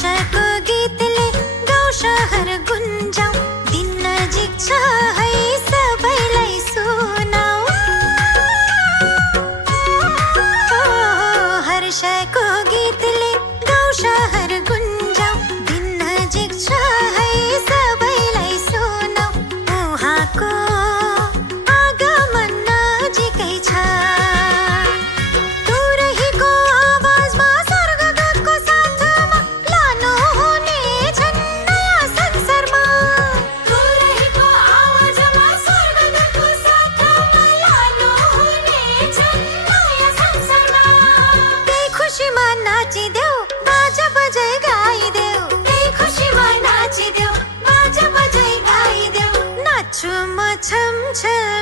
हर्षको गीतले गाउँ शहर गुन्जाऊ, दिन नजिक छ है सबैलाई सुनाऊ। हर्षको गीतले गाउँ शहर गुन्जाऊ, दिन नजिक छ है सबैलाई सुनाऊ। उहाँको आगमन नजिकै छ, तुरहीको आवाजमा स्वर्गदूतको साथमा लानु हुनेछन् नयाँ संसारमा। तुरहीको आवाजमा स्वर्गदूतको साथमा लानु हुनेछन् नयाँ संसारमा। त्यही खुसीमा नाचिदेऊ, बाजा बजाई गाइदेऊ, त्यही खुसीमा नाचिदेऊ, बाजा बजाई गाइदेऊ। नाच्छु म छमछम